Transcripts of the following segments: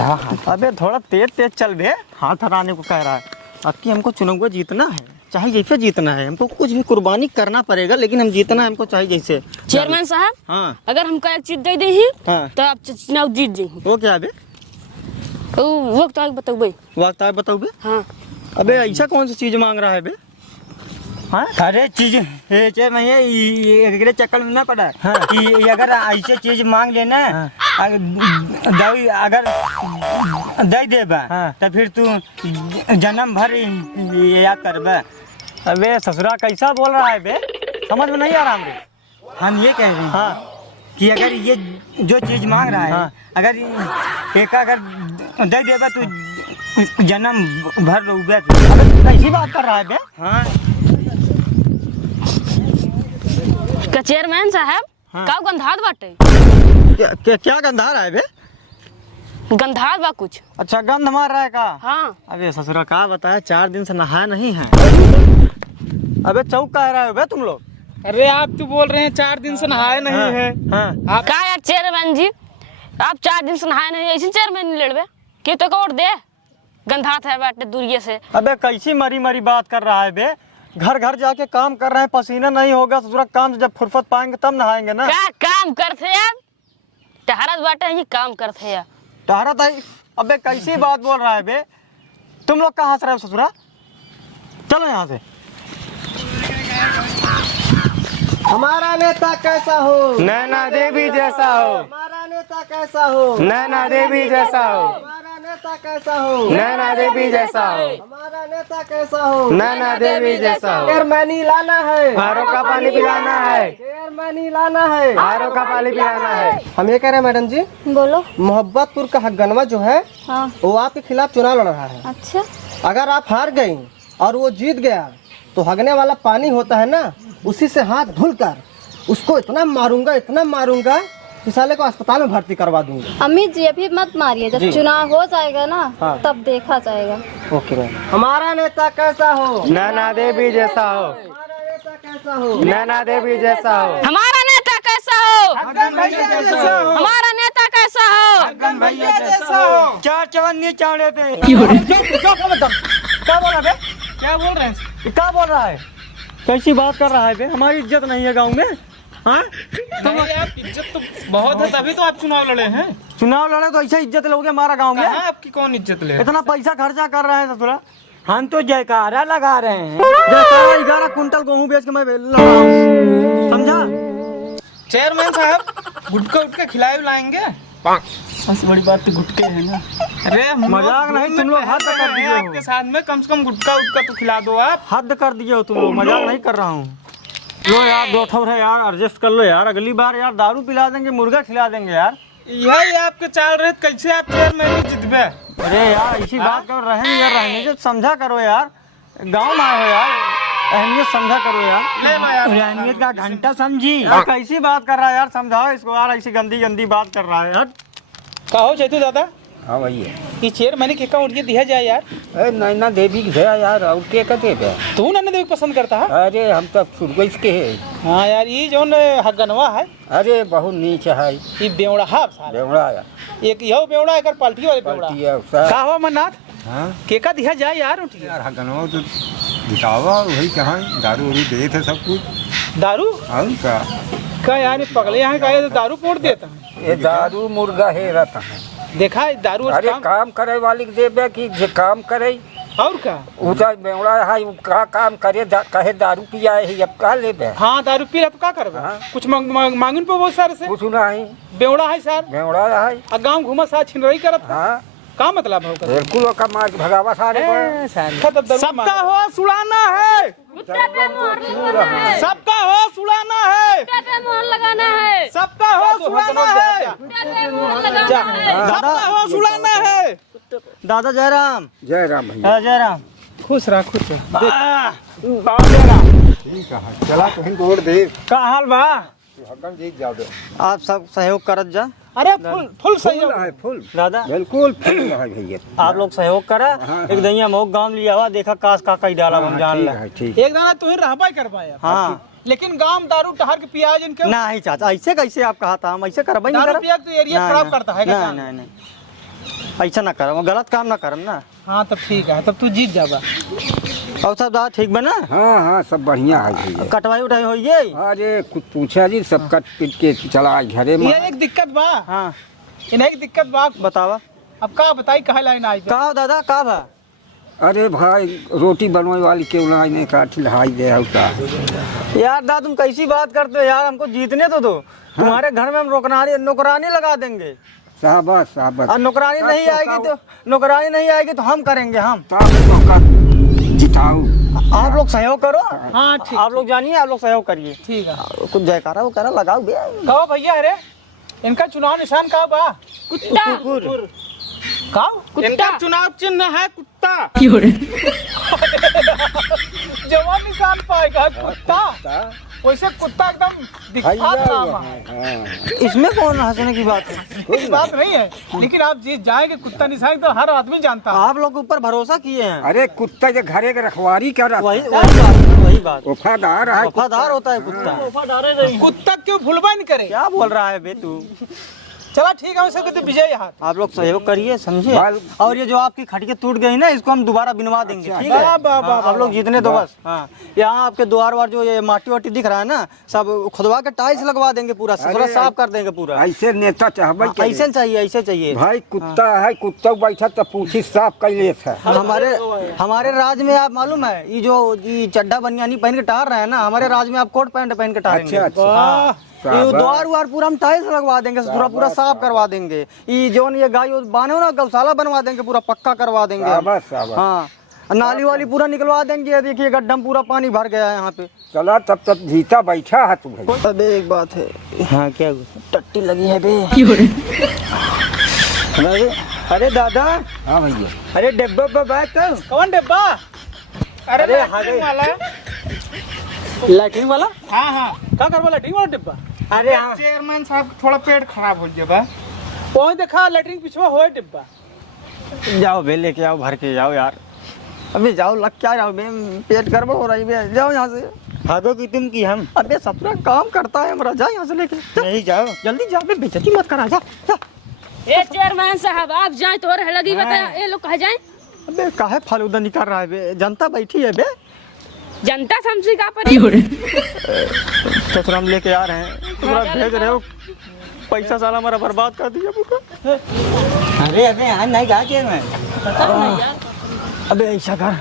अबे थोड़ा तेज तेज चल बे, हाथ हराने को कह रहा है। अब की हमको चुनाव जीतना है, चाहे जैसे जीतना है, हमको कुछ भी कुर्बानी करना पड़ेगा, लेकिन हम जीतना है हमको चाहे जैसे। चेयरमैन साहब, हाँ अगर हमको एक चीज दे दी हाँ तो आप चुनाव जीत जाइए। वो क्या बे? वक्त आगे बताओ भाई। वक्त आए बताओ बे। हाँ अबे ऐसा कौन सी चीज मांग रहा है बे? हाँ अरे चीज चक्कर में ना पड़ा कि अगर ऐसे चीज मांग लेना दवाई अगर दे देबा तो फिर तू जन्म भर याद करबा। अबे ससुरा कैसा बोल रहा है बे? समझ में नहीं आ रहा हमरे। हम ये कह रहे हैं कि अगर ये जो चीज मांग रहा है अगर एक अगर दे देबा तो जन्म भर रहोगे। अबे कैसी बात कर रहा है बे? हाँ का चेयरमैन साहब का गंधात बाटे? क्या गंधा रहा है बे? गंधात बा कुछ। अच्छा गंध मार रहा है का? हाँ अबे ससुरा का बताया 4 दिन से नहाया नहीं है। अबे चौक कह रहा है बे तुम लोग? अरे आप तो बोल रहे हैं 4 दिन से नहाए नहीं है। हाँ का यार चेयरमैन जी, आप 4 दिन से नहाए नहीं, ऐसे चेयरमैन नहीं लड़बे कि तो वोट दे। गंधात है बाटे दूरिये से। अबे कैसी मरी मरी बात कर रहा है बे? घर घर जाके काम कर रहे हैं, पसीना नहीं होगा ससुरा, काम से जब फुर्सत पाएंगे तब नहाएंगे ना। क्या काम करते यार? टहरत बाटे ही काम करते यार। टहरत है? अबे कैसी बात बोल रहा है बे? तुम लोग कहाँ हंस रहे हो ससुरा? चलो यहाँ से। हमारा नेता कैसा हो? नैना देवी जैसा हो। हमारा नेता कैसा हो? नैना देवी जैसा हो। हमारा नेता कैसा हो? नैना देवी जैसा हो। हमारा नेता कैसा हो? नैना देवी जैसा हो। चेयरमैनी लाना है, आरो का पानी पिलाना है, चेयरमैनी लाना है, आरो का पानी पिलाना है। हम ये कह रहे हैं मैडम जी, बोलो। मोहब्बतपुर का हकगनवा जो है हाँ वो आपके खिलाफ चुनाव लड़ रहा है। अच्छा, अगर आप हार गई और वो जीत गया तो हगने वाला पानी होता है ना, उसी से हाथ धुलकर उसको इतना मारूंगा कि साले को अस्पताल में भर्ती करवा दूंगा। अमित जी अभी मत मारिए, जब चुनाव हो जाएगा ना तब देखा जाएगा। Okay ma'am. हमारा नेता कैसा हो? नैना देवी जैसा हो। हमारा नेता कैसा हो? नैना देवी जैसा हो। हमारा नेता कैसा हो? हमारा नेता कैसा हो? चार चवन्नी चावड़े पे क्या बोला बे? क्या बोल रहे हैं? क्या बोल रहा है? कैसी बात कर रहा है बे? हमारी इज्जत नहीं है गांव में? हाँ नहीं, आप इज्जत तो बहुत है, तभी तो आप चुनाव लड़े हैं। चुनाव लड़े तो ऐसे इज्जत लोगे हमारा गांव में? कहाँ आपकी कौन इज्जत ले? इतना पैसा खर्चा कर रहे हैं ससुरा। हम तो जयकारा लगा रहे हैं। जयकारा 11 कुंटल गेहूं बेच के मैं लगाऊं, समझा? चेयरमैन साहब गुटका उटका खिलाए लाएंगे? सबसे बड़ी बात तो गुटके है ना। अरे हम मजाक नहीं, तुम लोग हद कर दिए हो। आपके साथ में कम से कम गुटका उटका तो खिला दो आप। हद कर दिए हो तुम लोग, मजाक नहीं कर रहा हूँ। लो यार 2 ठौर है यार, एडजस्ट कर लो यार। अगली बार यार दारू पिला देंगे, मुर्गा खिला देंगे यार। यही आपके चाल रहे, कैसे आप चेयरमैन जितबे? अरे यार ऐसी बात कर रहे हैं यार, रहने जो समझा करो यार। गाँव में आए हो यार, अहमियत समझा करो यार। ले लो यार। अहमियत का घंटा समझी। यार कैसी बात कर रहा है यार, समझाओ इसको यार। ऐसी गंदी गंदी बात कर रहा है यार। कहो चैतू दादा, हाँ भैया, ये चेयरमैन के अकाउंट ये दिया जाए यार। नैना देवी के है यार, और के कहते हैं? तू नैना देवी पसंद करता है? अरे हम तो शुरू इसके है। हाँ यार, ये जो हगनवा है अरे बहुत नीच है ये बेवड़ा है सारा। बेवड़ा। एक यहो बेवड़ा एक पलटी वाले बेवड़ा। का हो मन्नाथ? हाँ केका दिया जाए यार? यार हगनवा तो दिखावा वही कहाँ दारू उरू दे थे सब कुछ। दारू और का यार, पगले यहाँ का दारू पोड़ देता है। ये दारू मुर्गा है रहता है। देखा है दारू और अरे काम करे वाली के देबे कि जे काम करे। और का उधर बेवड़ा है, उ का काम करे कहे दारू पियाए है, अब का लेबे? हाँ दारू पी रहा तो क्या करबे? हाँ। कुछ मांगन पे बहुत सारे से कुछ नहीं, बेवड़ा है सर। बेवड़ा है। और गाँव घुमा साथ छिनरई करत है। हाँ का मतलब है? बिल्कुल का मार के भगावा सारे को। सबका हो सुड़ाना है, सबका हो सुड़ाना है, मोहर लगाना है, सबका हो सुड़ाना है, सबका हो सुड़ाना है। दादा जयराम। जय राम भैया। जयराम। खुश रहा, खुश रहा। ठीक है, चला कहीं वोट दे। का हाल बा? हकन जीत जाओ। आप सब सहयोग करत जा। अरे फुल फुल सहयोग है फुल, दादा बिल्कुल फुल है भैया। आप लोग सहयोग करा। एक दैया मोक गांव लिया हुआ, देखा कास का कई डाला हम जान ला। ठीक एक दाना तू ही रहबा करवाया। हाँ लेकिन गांव दारू टहर के पिया जिनके नहीं चाचा, ऐसे कैसे आप कहा था? हम ऐसे करबा नहीं दारू करा। पिया तो एरिया खराब करता है। नहीं नहीं नहीं, ऐसा ना करम, गलत काम ना करम ना। हाँ तब ठीक है, तब तू जीत जाबा। और सब दादा ठीक बना? हाँ हाँ सब बढ़िया है भैया। कटवाई उठाई हो ये? अरे कुछ पूछा जी, सब कट पीट के चला घरे में। ये एक दिक्कत बा। हाँ इन्हें एक दिक्कत बा। बतावा। अब का बताई कहे लाइन आई पे? का दादा का भा? अरे भाई रोटी बनवाने वाली क्यों नहीं काट ढाई दे होता। यार दादा तुम कैसी बात करते हो यार, हमको जीतने तो दो। तुम्हारे घर में हम नौकरानी लगा देंगे। शाबाश शाबाश। और नौकरानी नहीं आएगी तो हम करेंगे। हम जिताऊ आप लोग सहयोग करो। हाँ ठीक, आप लोग जानिए, आप लोग सहयोग करिए। ठीक है। कुछ जयकारा वो करा लगाओ बे। कहो भैया, अरे इनका चुनाव निशान का बा? कुत्ता। का इनका चुनाव चिन्ह है कुत्ता। जवान निशान पाएगा कुत्ता। वैसे कुत्ता एकदम दिखा नाम है। इसमें कौन हंसने की बात है? कोई बात नहीं है, लेकिन आप जीत जाएंगे। कुत्ता निशान तो हर आदमी जानता है। आप लोग ऊपर भरोसा किए हैं। अरे कुत्ता के घरे के रखवारी कर रहा वही बात वफादार है। वफादार होता है कुत्ता। कुत्ता क्यों भूलवा नहीं करे? क्या बोल रहा है बे तू? चला ठीक है, वैसे तो विजय हाथ। आप लोग सहयोग करिए, समझे? और ये जो आपकी खटिया टूट गई ना, इसको हम दोबारा बनवा देंगे, ठीक है? आप लोग जीतने दो बस। हाँ, यहाँ आपके द्वार वार जो ये माटी वाटी दिख रहा है ना, सब खुदवा के टाइल्स लगवा देंगे, पूरा साफ कर देंगे पूरा। ऐसे नेता चाहबे ऐसे चाहिए भाई। कुत्ता है, कुत्ता बैठा तो पूछी साफ कर ले। हमारे राज में आप मालूम है, ये जो चड्डा बनियानी पहन के टहर रहे हैं ना, हमारे राज में आप कोट पैंट पहन के टहरेंगे। अच्छा ये द्वार वार पूरा हम टाइल्स लगवा देंगे, पूरा साफ करवा देंगे। ये जो ये गाय बाने हो ना, गौशाला बनवा देंगे, पूरा पक्का करवा देंगे। हाँ, नाली वाली पूरा निकलवा देंगे। देखिए गड्ढा में पूरा पानी भर गया है यहाँ पे। चला तब जीता बैठा है तू भाई। अबे एक बात है। हाँ क्या टट्टी लगी है बे? अरे दादा। हाँ भैया। अरे डिब्बा बैग कौन डिब्बा? अरे लैट्रिन वाला। हाँ हाँ, क्या करवा लैट्रिन वाला डिब्बा? अरे हाँ चेयरमैन साहब थोड़ा पेट खराब हो जाए। कौन देखा लैट्रिन पिछवा हो डिब्बा? जाओ बे, लेके आओ, भर के जाओ यार। अबे जाओ, लग क्या जाओ बे, पेट गड़बड़ हो रही है। जाओ यहाँ से। भागो की तुम की हम। अबे ससुरा काम करता है हमारा, जा यहाँ से लेके। नहीं जाओ, जल्दी जा बे, बेइज्जती मत करा। जा। ए चेयरमैन साहब, आप जाए तो और लगी बताया, ये लोग कहा जाए? अबे काहे फालूदा निकल रहा है बे, जनता बैठी है बे। जनता समझी का पर ससुरा हम लेके आ रहे हैं, पूरा भेज रहे हो, पैसा साला हमारा बर्बाद कर दिया पूरा। अरे यहाँ नहीं गा चेयरमैन। अबे ऐसा कर,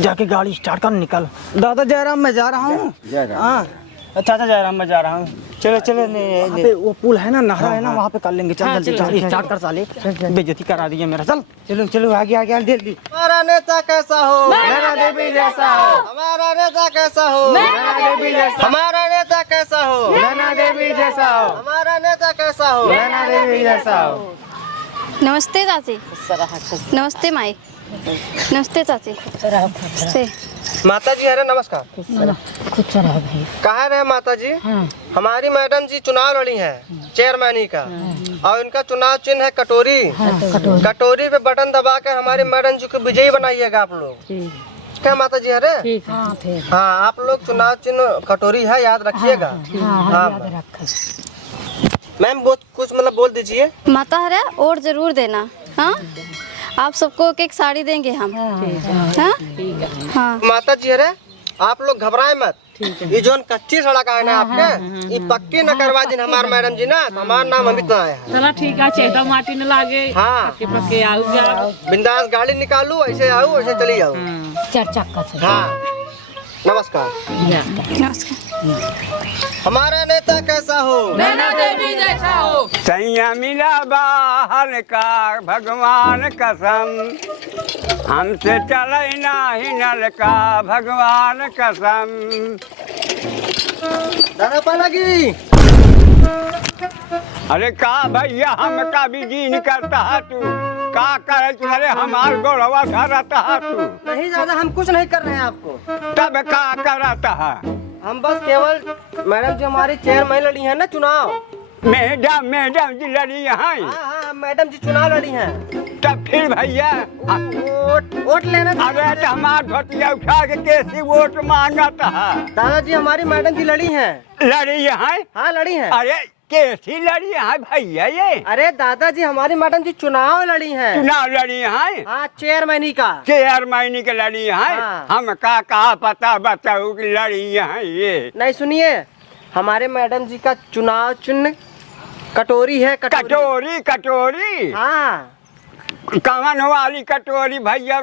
जाके गाड़ी स्टार्ट कर, निकल। दादा जयराम मैं जा रहा हूँ। हाँ चाचा जयराम मैं जा रहा हूँ। चलो अबे वो पुल है ना, नहरा है ना, वहाँ पे कर लेंगे। चल जल्दी स्टार्ट कर साले, बेइज्जती करा दी है मेरा। चल चलो आगे जल्दी। हमारा नेता कैसा हो? नैना देवी जैसा हो। हमारा नेता कैसा हो? नैना देवी जैसा। हमारा नेता कैसा हो? नैना देवी जैसा हो। हमारा नेता कैसा हो? नैना देवी जैसा हो। नमस्ते चाची। नमस्ते माई। नमस्ते चाची। नमस्ते माता जी। अरे नमस्कार। कहा रहे माता जी? हमारी मैडम जी चुनाव लड़ी है चेयरमैनी का, और इनका चुनाव चिन्ह है कटोरी। कटोरी पे बटन दबा कर हमारी मैडम जी को विजयी बनाइएगा आप लोग। क्या माता जी? अरे हाँ, आप लोग चुनाव चिन्ह कटोरी है, याद रखिएगा। हाँ मैम, कुछ मतलब बोल दीजिए। माता हरे और जरूर देना। हाँ, आप सबको एक साड़ी देंगे हम। हाँ हाँ माता जी। अरे आप लोग घबराए मत। ये जो कच्ची सड़क है ना आपके, ये पक्की न करवा दिन हमारे मैडम जी ना, तो हमारा नाम अमित ना है। चला ठीक है, चेहरा माटी न लागे। हाँ पक्के आओ बिंदास गाड़ी निकालू, ऐसे आओ ऐसे चली जाओ। चार चक्का। हाँ नमस्कार। हमारा नेता कैसा हो? नैना देवी जैसा हो। सैया मिला बाहर का भगवान कसम, हमसे चले नहीं नल का भगवान कसम। दादा पालगी। अरे का भैया हम का भी जी नहीं करता है तू, का करे तुम्हारे हमार गोड़वा धरता है तू। नहीं दादा, हम कुछ नहीं कर रहे हैं आपको। तब का करता है? हम बस केवल मैडम जी हमारी चेयरमैन लड़ी है ना चुनाव। मैडम जी लड़ी है। हाँ मैडम जी चुनाव लड़ी हैं। तब फिर भैया वोट लेना। अरे तो हमार धोतिया उठा के कैसी वोट मांगता है? दादाजी हमारी मैडम जी लड़ी हैं। लड़ी है? हाँ लड़ी हैं। अरे कैसी लड़ी है भैया ये? अरे दादाजी हमारी मैडम जी चुनाव लड़ी हैं। चुनाव लड़ी है? हाँ चेयरमैनी का। चेयरमैनी की लड़ी है? हाँ। हम का कहा पता बताओ की लड़ी है ये? नहीं सुनिए, हमारे मैडम जी का चुनाव चिन्ह कटोरी है। कटोरी? कटोरी? हाँ। कवन वाली कटोरी भैया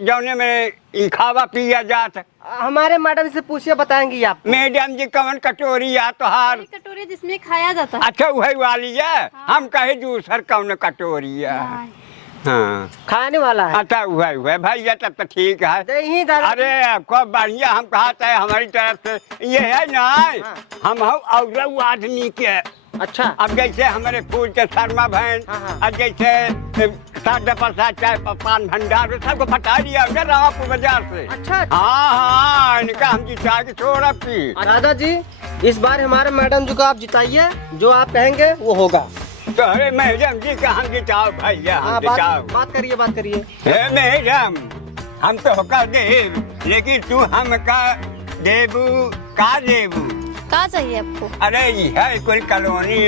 जौने में ई खावा पिया जात? हमारे मैडम से पूछिए, बताएंगी आप। मैडम जी कवन कटोरी या तोहार? कटोरी जिसमें खाया जाता है। अच्छा वही वाली है। हम कहे दूसर कौन कटोरी है। हाँ खाने वाला है। अच्छा वही भैया तब तो ठीक है। नहीं दादा। अरे खूब बढ़िया। हम कहते हैं हमारी तरफ से ये है ना, हम और आदमी के। अच्छा। अब जैसे हमारे फूल के शर्मा बहन, अब जैसे सादा प्रसाद चाय पान भंडार सबको फटा दिया रामापुर बाजार से। अच्छा। हाँ हाँ, इनका हम जिता के छोड़ा पी। दादाजी इस बार हमारे मैडम जी को आप जिताइए, जो आप कहेंगे वो होगा। तो अरे मैडम जी का हम जिताओ भैया, हम जिताओ। बात करिए, बात करिए। हे मैडम, हम तो होकर दे, लेकिन तू हमका देबू का देबू? क्या चाहिए आपको? अरे है कोई कॉलोनी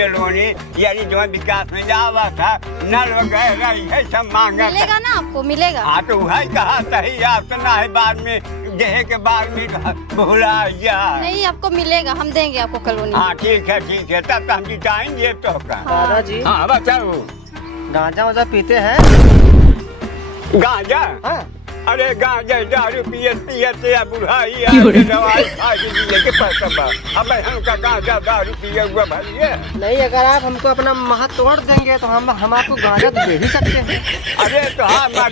यानी जो विकास में जावा था, नल वगैरह है सब मांगा। मिलेगा ना आपको, मिलेगा। हाँ तो वही कहा सही, आप तो ना है बाद में देहे के बाद में भूला जा। नहीं आपको मिलेगा, हम देंगे आपको कॉलोनी। हाँ ठीक है, तब तो हम जिताएंगे तो का। दादाजी हाँ बताओ। गांजा वाजा पीते हैं? गांजा? हाँ। अरे गांजा दारू पिए बुढ़ाई दवाई खा के पैसा बा। अब हमका गांजा दारू पिए हुआ भैया नहीं, अगर आप हमको अपना महा तोड़ देंगे तो हम आपको गांजा तो दे ही सकते हैं। अरे तो हाँ मार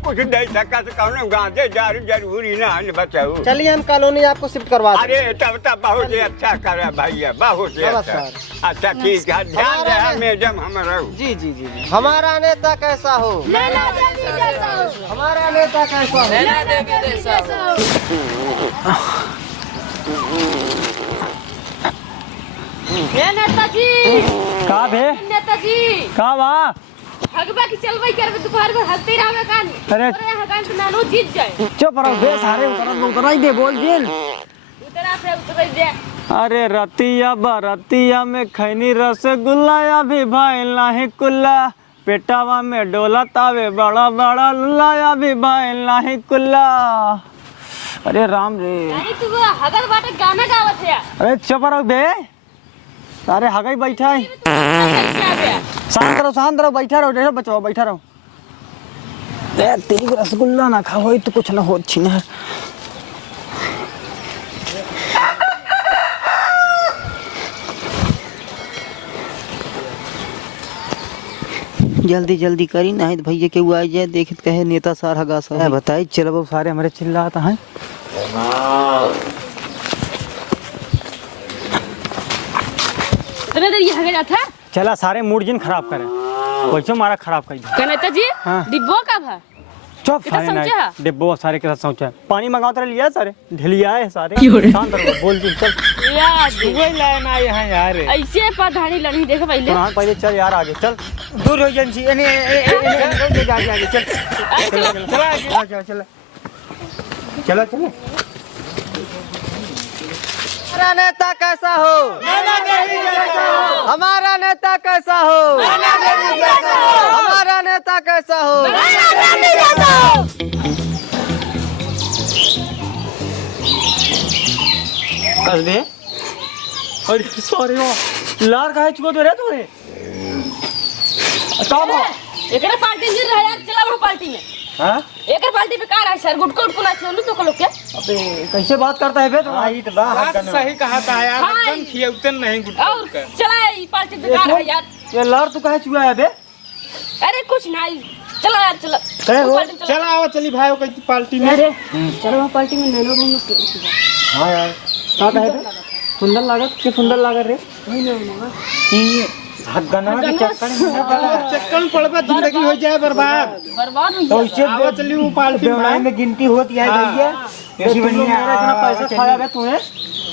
कुछ दे सका तो कौन गांजे दारू जरूरी ना है बचाओ। चलिए हम कॉलोनी आपको शिफ्ट करवा दें। अरे तब बहुत ही अच्छा करे भैया, बहुत ही अच्छा। अच्छा ठीक है, ध्यान रहे मैडम हमारा। जी जी जी जी। हमारा नेता कैसा हो? हमारा नेता कैसा हो? नेताजी का भे? नेताजी का बा? हगबा की चलबई करबे दोपहर भर हलते रहबे कान। अरे हगान तो नानो जीत जाए। चुप रहो बे, सारे उतराई दे बोल दिल। उतरा से उतराई दे। अरे रतिया बरतिया में खैनी रसगुल्ला अभी भाई लाही कुल्ला, पेटावा में डोला तावे बड़ा बड़ा लुल्ला अभी भाई लाही कुल्ला। अरे राम रे। यानी तू हगर बाटे गाना गावत है। अरे चुप रहो बे, सारे हगाई बैठा है। शांत रहो बैठा रहो, देखो बचवा बैठा रहो। तेरी रसगुल्ला ना खाओ तो कुछ ना हो अच्छी ना। जल्दी जल्दी करी ना तो भैया के आ जाए, देख कहे नेता सार हगा सा बताई। चलो वो सारे हमारे चिल्लाता है। इतने देर ये हगे जाता है। चला सारे मूड जिन खराब करे, वैसे मारा खराब कर दिया। नेताजी हाँ। डिब्बो कब है? चुप कितना सारे समझा? ना डिब्बो सारे के साथ सोचा। पानी मंगाओ तेरे लिया सारे ढिलिया है सारे। शांत रहो, बोल चुप चल। यार वही लाइन आई है यार। ऐसे पधाड़ी लड़ी देखो पहले। हाँ पहले चल यार आगे चल, दूर हो एजेंसी आगे आगे चल। चलो चलो। हमारा नेता कैसा हो? हमारा नेता कैसा हो? हमारा नेता कैसा हो? कर दे। अरे सॉरी हो, लार काहे चुको तो रे तूने? कब हो? एकरे पार्टी में रह यार, चला वो पार्टी में। हाँ? एकर पार्टी पे कार है सर, गुटको उटको ना चलू तो लोग क्या? अबे कैसे बात करता है बे तू? बात सही कहा था यार, हाँ। एकदम खियौतन नहीं और चला ये पार्टी पे कार है यार। ये लार तू काहे चुका है बे? अरे कुछ नहीं, चला यार चला। कहे हो? चला आओ चली भाई कहीं पार्टी में। चलो वहाँ पार्टी में नैनो रूम में। हाँ यार का कहे बे? सुंदर लागत के सुंदर लागत रे। ई हगना के चक्कर पड़बा जिंदगी हो जाए बर्बाद। बर्बाद हो तो गया। इससे आओ चली वो पार्टी में गिनती होती है भैया। ऐसी बढ़िया इतना पैसा खाया बे तूने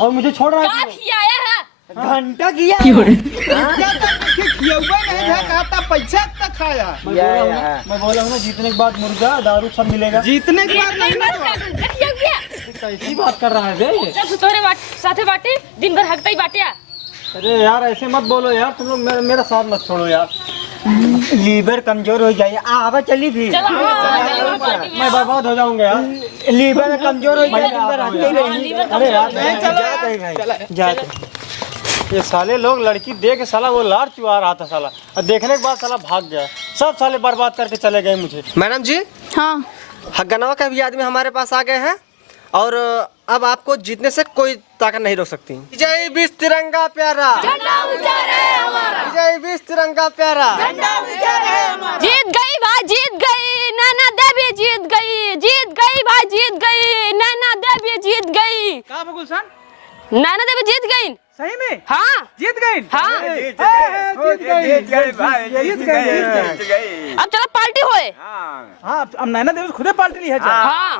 और मुझे छोड़ रहा क्या है? खियाया है? घंटा किया। क्या खियौबा नहीं है, कहता पैसा तक खाया। मैं बोला हूँ ना जीतने के बाद मुर्गा दारू सब मिलेगा। जीतने के बाद नहीं नहीं ना बात कर, खिया गया। कैसी बात कर रहा है बे ये? जब तोरे साथे बाटे दिन भर हगता ही बाटे। अरे यार ऐसे मत बोलो यार, तुम लोग मेरा साथ मत छोड़ो यार। लीवर कमजोर हो जाए, आवा चली भी मैं बर्बाद हो जाऊंगा यार। लीवर कमजोर हो जाए। अरे यार जाते ये साले लोग लड़की दे के साला वो लार चुआ रहा था साला, और देखने के बाद साला भाग गया। सब साले बर्बाद करके चले गए मुझे। मैडम जी, हाँ हगनवा का भी आदमी हमारे पास आ गए हैं और अब आपको जीतने से कोई ताकत नहीं रोक सकती। जय बीस तिरंगा प्यारा, जय बीस तिरंगा प्यारा। जीत गई भाई, जीत गई नैना देवी, जीत गई भाई, जीत गई नैना देवी, जीत गई। का गुलशन नैना देवी जीत गई सही में? हाँ जीत गई। हाँ जीत गए भाई, जीत गए। अब चलो पार्टी होए। हाँ हाँ अब नैना देवी खुदे पार्टी ली है। हाँ